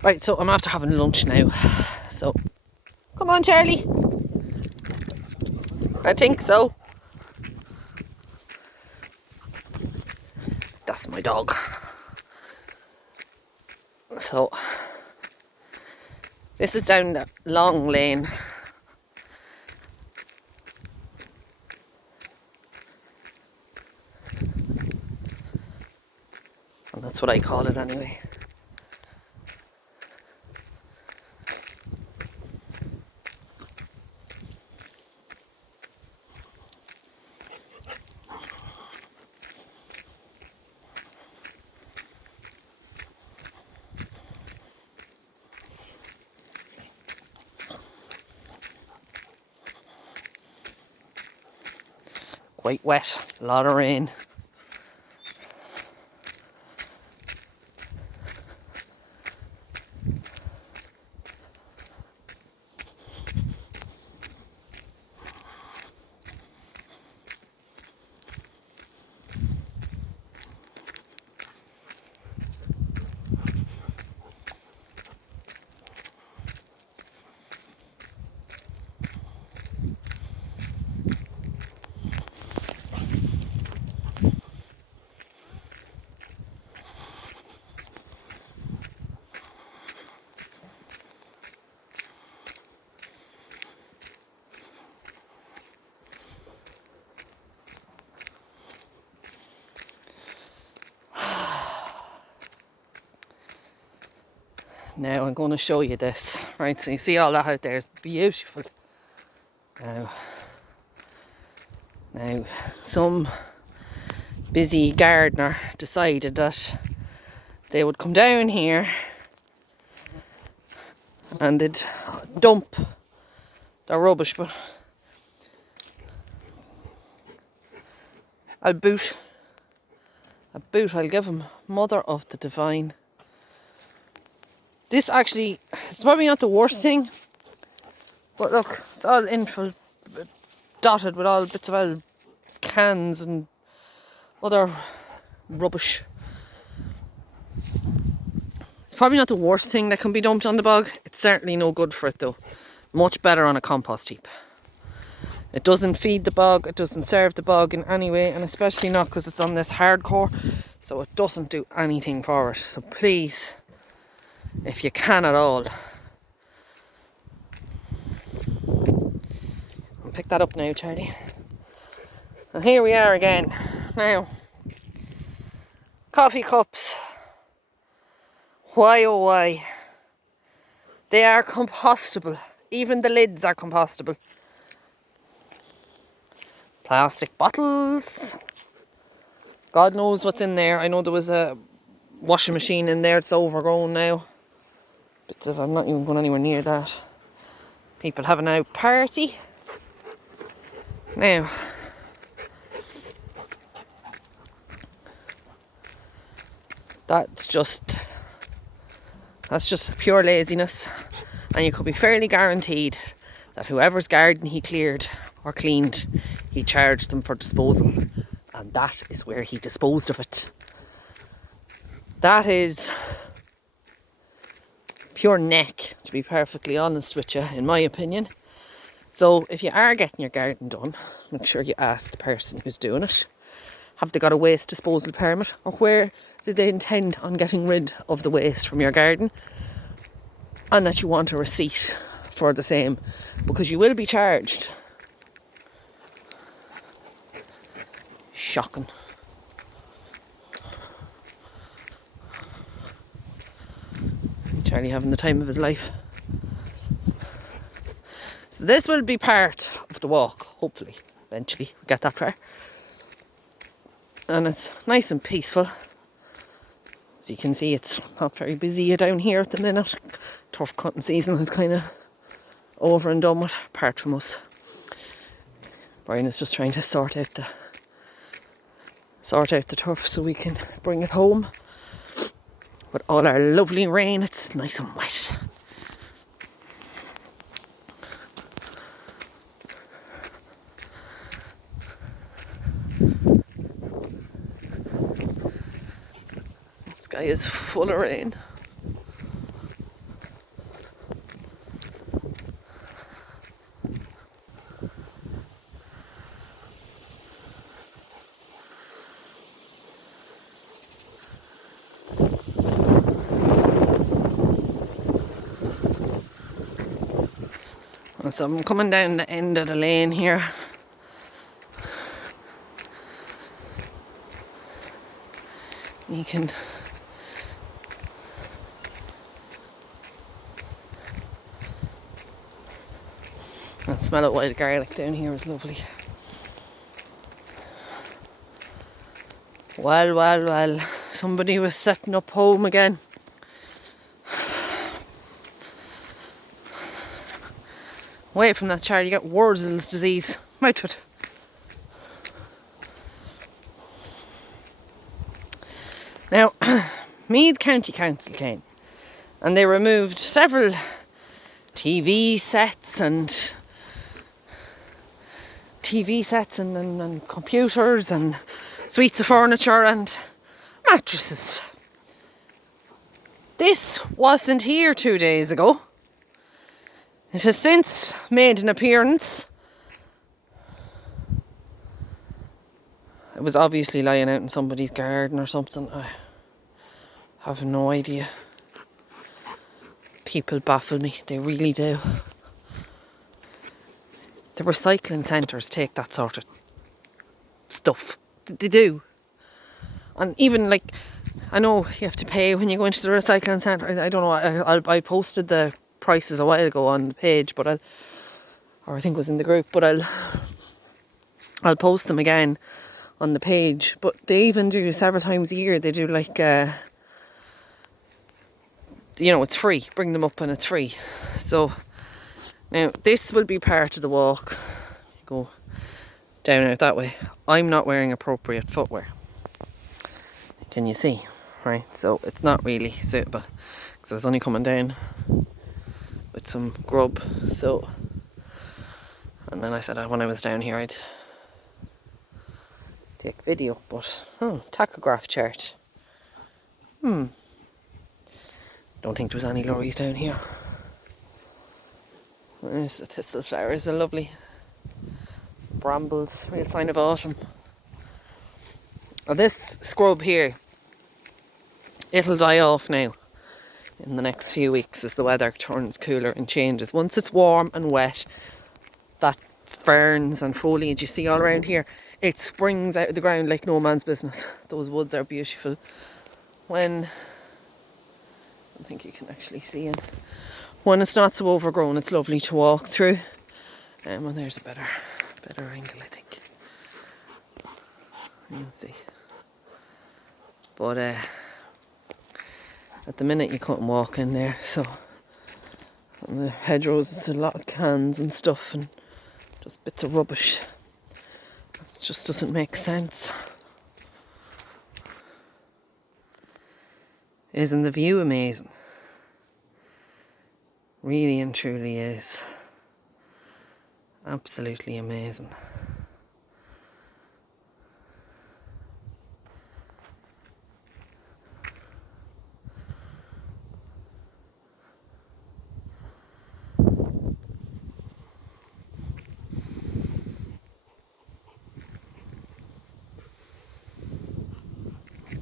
Right, so I'm after having lunch now. So, come on, Charlie. I think so. That's my dog. So, this is down the long lane. And that's what I call it anyway. Quite wet, a lot of rain. Now I'm going to show you this. Right, so you see all that out there is beautiful. Now some busy gardener decided that they would come down here and they'd dump their rubbish, but I'll give him Mother of the Divine. This actually, it's probably not the worst thing, but look, it's all dotted with all bits of old cans and other rubbish. It's probably not the worst thing that can be dumped on the bog. It's certainly no good for it though. Much better on a compost heap. It doesn't feed the bog, it doesn't serve the bog in any way, and especially not because it's on this hardcore, so it doesn't do anything for it. So please, if you can at all, I'll pick that up now, Charlie. And here we are again. Now, coffee cups. Why oh why? They are compostable. Even the lids are compostable. Plastic bottles. God knows what's in there. I know there was a washing machine in there. It's overgrown now. But I'm not even going anywhere near that. People having a party. Now, that's just pure laziness. And you could be fairly guaranteed that whoever's garden he cleared or cleaned, he charged them for disposal. And that is where he disposed of it. That is pure neck, to be perfectly honest with you, in my opinion. So if you are getting your garden done, make sure you ask the person who's doing it. Have they got a waste disposal permit? Or where do they intend on getting rid of the waste from your garden? And that you want a receipt for the same, because you will be charged. Shocking. Charlie having the time of his life. So this will be part of the walk, hopefully, eventually we get that far. And it's nice and peaceful. As you can see, it's not very busy down here at the minute. Turf cutting season is kind of over and done with, apart from us. Brian is just trying to sort out the turf so we can bring it home. With all our lovely rain, it's nice and wet. The sky is full of rain. So I'm coming down the end of the lane here. You can and smell of wild garlic down here is lovely. Well, somebody was setting up home again. Away from that chair, you get Wurzels disease. Out with it. Now, Meath County Council came and they removed several TV sets and computers and suites of furniture and mattresses. This wasn't here 2 days ago. It has since made an appearance. It was obviously lying out in somebody's garden or something. I have no idea. People baffle me, they really do. The recycling centres take that sort of stuff. They do. And even like, I know you have to pay when you go into the recycling centre. I don't know, I posted the prices a while ago on the page, but I think it was in the group, but I'll post them again on the page. But they even do several times a year, they do like, it's free. Bring them up and it's free. So now this will be part of the walk. Go down out that way. I'm not wearing appropriate footwear. Can you see? Right, so it's not really suitable because I was only coming down with some grub. So, and then I said when I was down here I'd take video. But tachograph chart. Don't think there was any lorries down here. There's the thistle flowers, are lovely. Brambles, real sign of autumn. Well, this scrub here, it'll die off now in the next few weeks as the weather turns cooler and changes. Once it's warm and wet, that ferns and foliage you see all around here, it springs out of the ground like no man's business. Those woods are beautiful. I think you can actually see it. When it's not so overgrown, it's lovely to walk through. And there's a better angle, I think. You can see. But at the minute you can't walk in there, so on the hedgerows there's a lot of cans and stuff and just bits of rubbish. It just doesn't make sense. Isn't the view amazing? Really and truly is. Absolutely amazing.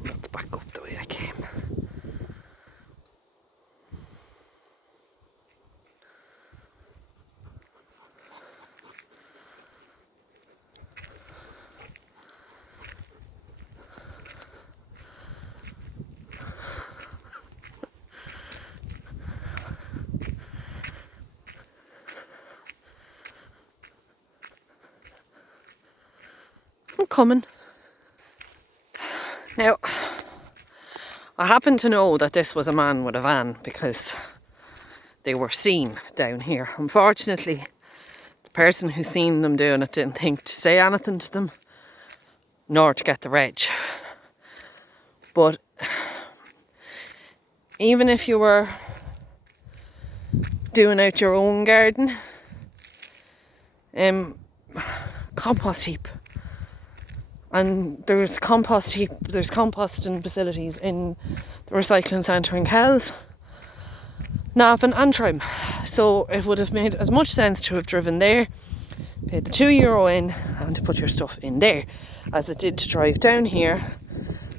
Let's back up the way I came. I'm coming. Now, I happen to know that this was a man with a van because they were seen down here. Unfortunately, the person who seen them doing it didn't think to say anything to them, nor to get the reg. But even if you were doing out your own garden, compost heap. And there's composting facilities in the recycling centre in Kells, Navan and Trim. So it would have made as much sense to have driven there, paid the €2 in and to put your stuff in there, as it did to drive down here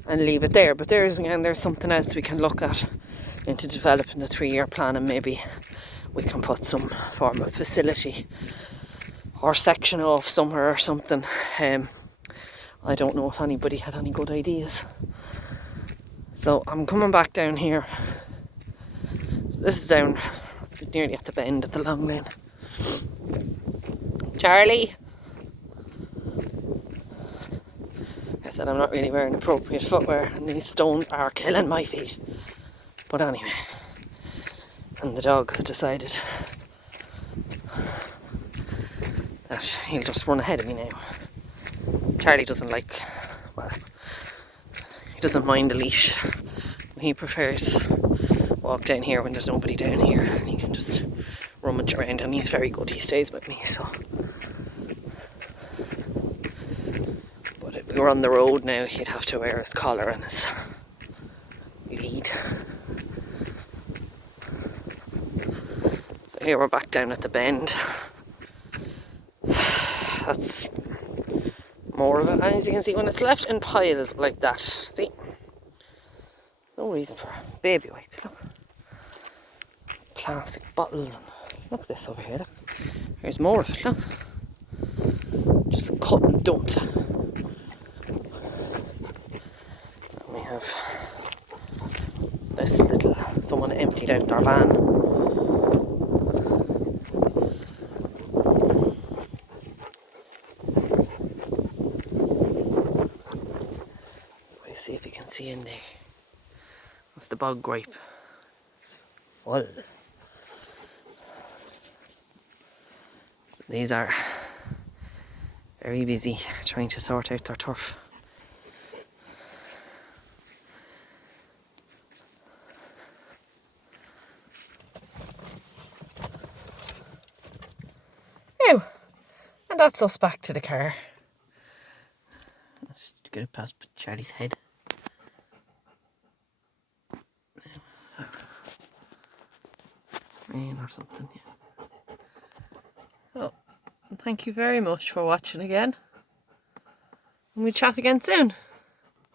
and leave it there. But there's something else we can look at into developing the 3-year plan, and maybe we can put some form of facility or section off somewhere or something. I don't know if anybody had any good ideas. So I'm coming back down here. So this is down nearly at the bend of the long lane. Charlie! I said I'm not really wearing appropriate footwear and these stones are killing my feet. But anyway, and the dog has decided that he'll just run ahead of me now. Charlie doesn't like, well, he doesn't mind the leash. He prefers walk down here when there's nobody down here and he can just rummage around, and he's very good, he stays with me, so. But if we were on the road now, he'd have to wear his collar and his lead. So here we're back down at the bend. That's more of it, and as you can see, when it's left in piles like that, see, no reason for baby wipes. Look, plastic bottles, and look at this over here. Look, there's more of it. Look, just cut and dumped. And we have this little, someone emptied out their van. See if you can see in there. That's the bog grape. It's full. These are very busy trying to sort out their turf. Now, and that's us back to the car. Let's get it past Charlie's head. Rain or something, yeah. Oh, thank you very much for watching again. And we'll chat again soon.